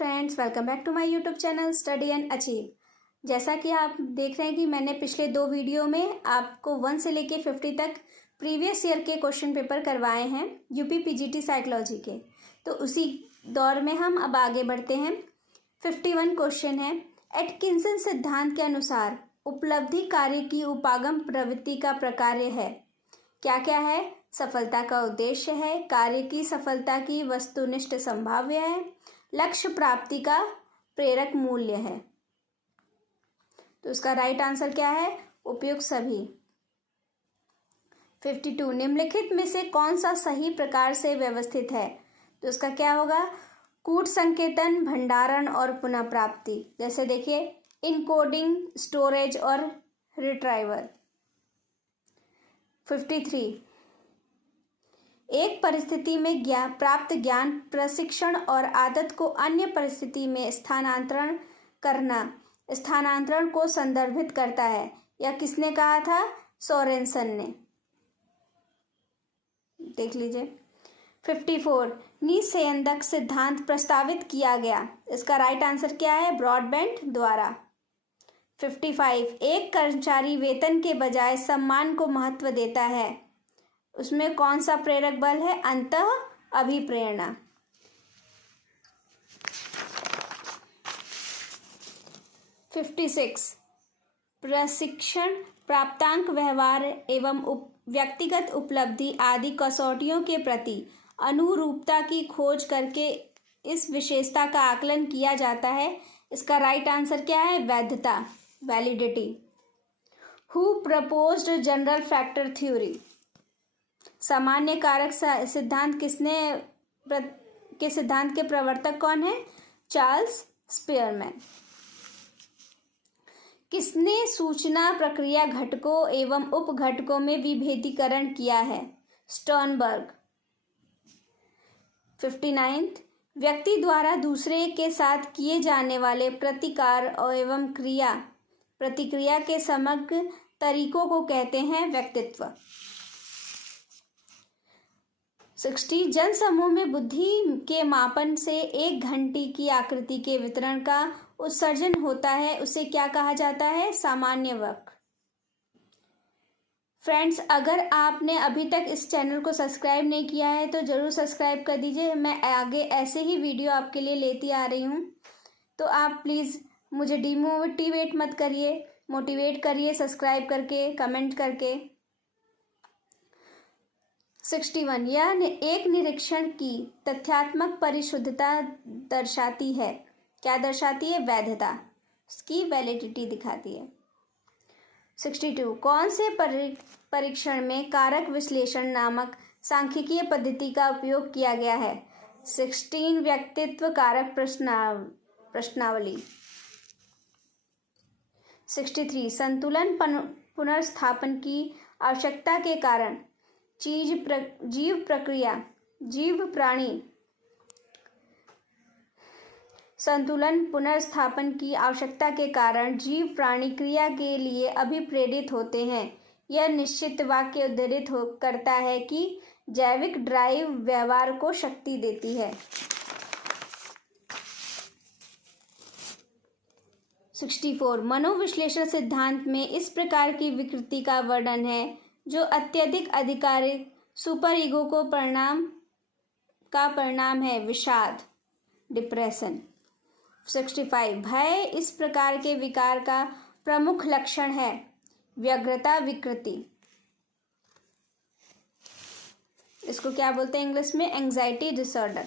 Friends, welcome back to my YouTube channel study and achieve. जैसा कि आप देख रहे हैं कि मैंने पिछले 2 वीडियो में आपको 1 से लेके 50 तक प्रीवियस ईयर के क्वेश्चन पेपर करवाए हैं यूपी पीजीटी साइकोलॉजी के। तो उसी दौर में हम अब आगे बढ़ते हैं। 51 क्वेश्चन है। एटकिंसन सिद्धांत के अनुसार उपलब्धि कार्य की उपागम प्रवृत्ति का प्रकार्य है। क्या क्या है? सफलता का उद्देश्य है, कार्य की सफलता की वस्तुनिष्ठ संभाव्य है, लक्ष्य प्राप्ति का प्रेरक मूल्य है। तो इसका राइट आंसर क्या है? उपयुक्त सभी। 52 निम्नलिखित में से कौन सा सही प्रकार से व्यवस्थित है? तो इसका क्या होगा? कूट संकेतन, भंडारण और पुनः प्राप्ति। जैसे देखिए इनकोडिंग, स्टोरेज और रिट्राइवल। 53 एक परिस्थिति में प्राप्त ज्ञान, प्रशिक्षण और आदत को अन्य परिस्थिति में स्थानांतरण करना स्थानांतरण को संदर्भित करता है। यह किसने कहा था? सोरेनसन ने। देख लीजिए। 54 निस्यंदक सिद्धांत प्रस्तावित किया गया। इसका राइट आंसर क्या है? ब्रॉडबैंड द्वारा। 55 एक कर्मचारी वेतन के बजाय सम्मान को महत्व देता है। उसमें कौन सा प्रेरक बल है? अंतः अभिप्रेरणा। 56 प्रशिक्षण, प्राप्तांक, व्यवहार एवं व्यक्तिगत उपलब्धि आदि कसौटियों के प्रति अनुरूपता की खोज करके इस विशेषता का आकलन किया जाता है। इसका राइट आंसर क्या है? वैधता, validity. Who proposed general factor theory? सामान्य कारक सिद्धांत के सिद्धांत के प्रवर्तक कौन है? Charles Spearman. किसने सूचना प्रक्रिया घटकों एवं उप घटकों में विभेदीकरण किया है? स्टर्नबर्ग। 59 व्यक्ति द्वारा दूसरे के साथ किए जाने वाले प्रतिकार एवं प्रतिक्रिया के समग्र तरीकों को कहते हैं व्यक्तित्व। 60 जन समूह में बुद्धि के मापन से एक घंटी की आकृति के वितरण का उत्सर्जन होता है, उसे क्या कहा जाता है? सामान्य वक्र। फ्रेंड्स, अगर आपने अभी तक इस चैनल को सब्सक्राइब नहीं किया है तो ज़रूर सब्सक्राइब कर दीजिए। मैं आगे ऐसे ही वीडियो आपके लिए लेती आ रही हूँ, तो आप प्लीज़ मुझे डिमोटिवेट मत करिए, मोटिवेट करिए सब्सक्राइब करके, कमेंट करके। 61 यह एक निरीक्षण की तथ्यात्मक परिशुद्धता दर्शाती है। क्या दर्शाती है? वैधता, उसकी वैलिडिटी दिखाती है। 62 कौन से परीक्षण में कारक विश्लेषण नामक सांख्यिकीय पद्धति का उपयोग किया गया है? 16 व्यक्तित्व कारक प्रश्नावली। 63 संतुलन पुनर्स्थापन की आवश्यकता के कारण जीव प्राणी संतुलन पुनर्स्थापन की आवश्यकता के कारण जीव प्राणी क्रिया के लिए अभिप्रेरित होते हैं। यह निश्चित वाक्य उद्धृत करता है कि जैविक ड्राइव व्यवहार को शक्ति देती है। 64 मनोविश्लेषण सिद्धांत में इस प्रकार की विकृति का वर्णन है जो अत्यधिक अधिकारिक सुपर ईगो को परिणाम है। विषाद, डिप्रेशन। 65 भय इस प्रकार के विकार का प्रमुख लक्षण है। व्यग्रता, विकृति। इसको क्या बोलते हैं इंग्लिश में? Anxiety disorder.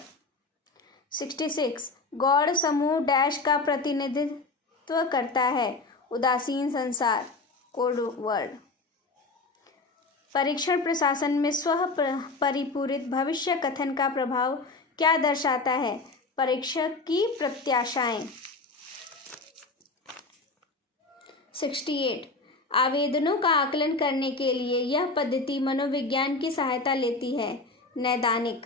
66 गौड़ समूह डैश का प्रतिनिधित्व करता है। उदासीन संसार, कोल्ड वर्ल्ड। परीक्षण प्रशासन में स्व परिपूरित भविष्य कथन का प्रभाव क्या दर्शाता है? परीक्षक की प्रत्याशाएं। 68 आवेदनों का आकलन करने के लिए यह पद्धति मनोविज्ञान की सहायता लेती है। नैदानिक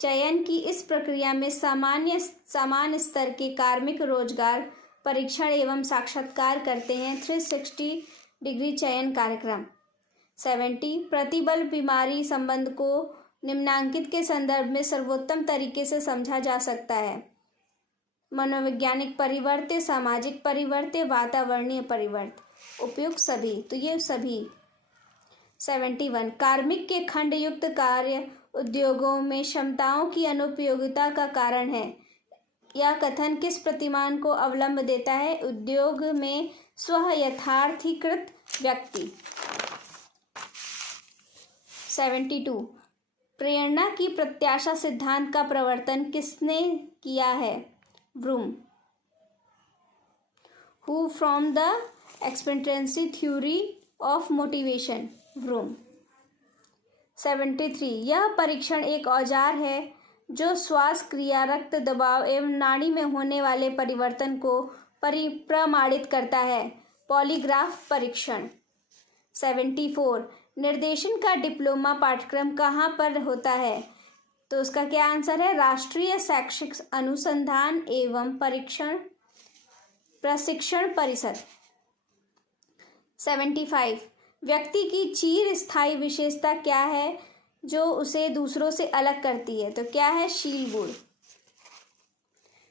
चयन की इस प्रक्रिया में समान स्तर के कार्मिक रोजगार परीक्षण एवं साक्षात्कार करते हैं। 360 डिग्री चयन कार्यक्रम। 70 प्रतिबल बीमारी संबंध को निम्नांकित के संदर्भ में सर्वोत्तम तरीके से समझा जा सकता है। मनोवैज्ञानिक परिवर्त्य, सामाजिक परिवर्त्य, वातावरणीय परिवर्त्य। उपयुक्त सभी, तो ये सभी। 71 कार्मिक के खंडयुक्त कार्य उद्योगों में क्षमताओं की अनुपयोगिता का कारण है। यह कथन किस प्रतिमान को अवलंब देता है? उद्योग में स्व यथार्थीकृत व्यक्ति। 72 प्रेरणा की प्रत्याशा सिद्धांत का प्रवर्तन किसने किया है? Vroom. Who from the expectancy theory of motivation? Vroom. 73 यह परीक्षण एक औजार है जो श्वास क्रिया, रक्त दबाव एवं नाड़ी में होने वाले परिवर्तन को प्रमाणित करता है। पॉलीग्राफ परीक्षण। 74 निर्देशन का डिप्लोमा पाठ्यक्रम कहाँ पर होता है? तो उसका क्या आंसर है? राष्ट्रीय शैक्षिक अनुसंधान एवं प्रशिक्षण परिषद। 75 व्यक्ति की चिर स्थायी विशेषता क्या है जो उसे दूसरों से अलग करती है? तो क्या है? शील गुण।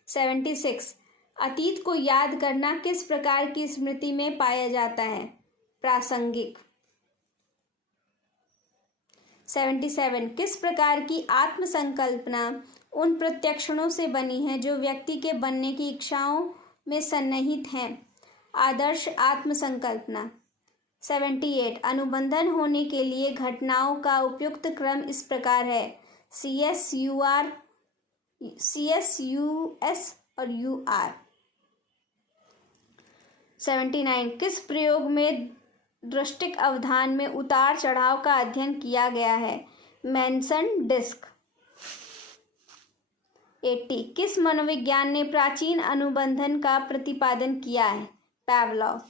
76 अतीत को याद करना किस प्रकार की स्मृति में पाया जाता है? प्रासंगिक। 77 किस प्रकार की आत्मसंकल्पना उन प्रत्यक्षणों से बनी है जो व्यक्ति के बनने की इच्छाओं में सन्निहित हैं? आदर्श आत्मसंकल्पना। 78 अनुबंधन होने के लिए घटनाओं का उपयुक्त क्रम इस प्रकार है: CSUS और UR। 79 किस प्रयोग में दृष्टिक अवधान में उतार चढ़ाव का अध्ययन किया गया है? Mention disc. 80 किस मनोविज्ञान ने प्राचीन अनुबंधन का प्रतिपादन किया है? पैवलॉव।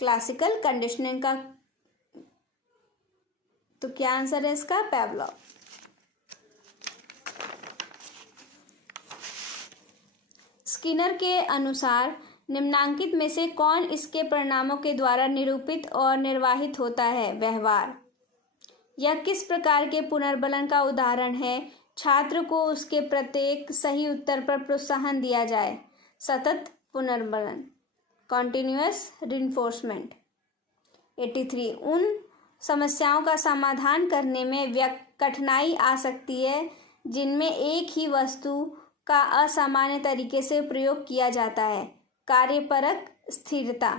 क्लासिकल कंडीशनिंग का, तो क्या आंसर है इसका? पैवलॉव। स्किनर के अनुसार निम्नांकित में से कौन इसके परिणामों के द्वारा निरूपित और निर्वाहित होता है? व्यवहार। यह किस प्रकार के पुनर्बलन का उदाहरण है? छात्र को उसके प्रत्येक सही उत्तर पर प्रोत्साहन दिया जाए। सतत पुनर्बलन, कॉन्टिन्यूअस रिइंफोर्समेंट। 83 उन समस्याओं का समाधान करने में कठिनाई आ सकती है जिनमें एक ही वस्तु का असामान्य तरीके से प्रयोग किया जाता है। कार्यपरक स्थिरता।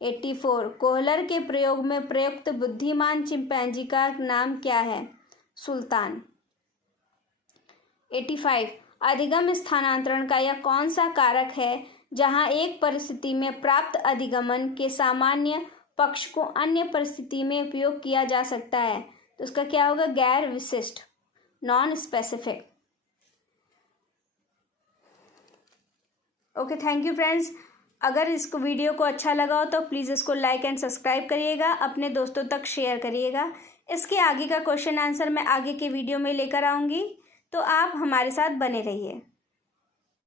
84 कोहलर के प्रयोग में प्रयुक्त बुद्धिमान चिंपैंजी का नाम क्या है? सुल्तान। 85 अधिगम स्थानांतरण का यह कौन सा कारक है जहां एक परिस्थिति में प्राप्त अधिगमन के सामान्य पक्ष को अन्य परिस्थिति में उपयोग किया जा सकता है? तो उसका क्या होगा? गैर विशिष्ट, non specific. Okay, thank you friends. अगर इसको वीडियो को अच्छा लगा हो तो प्लीज़ इसको लाइक एंड सब्सक्राइब करिएगा, अपने दोस्तों तक शेयर करिएगा। इसके आगे का क्वेश्चन आंसर मैं आगे के वीडियो में लेकर आऊँगी, तो आप हमारे साथ बने रहिए।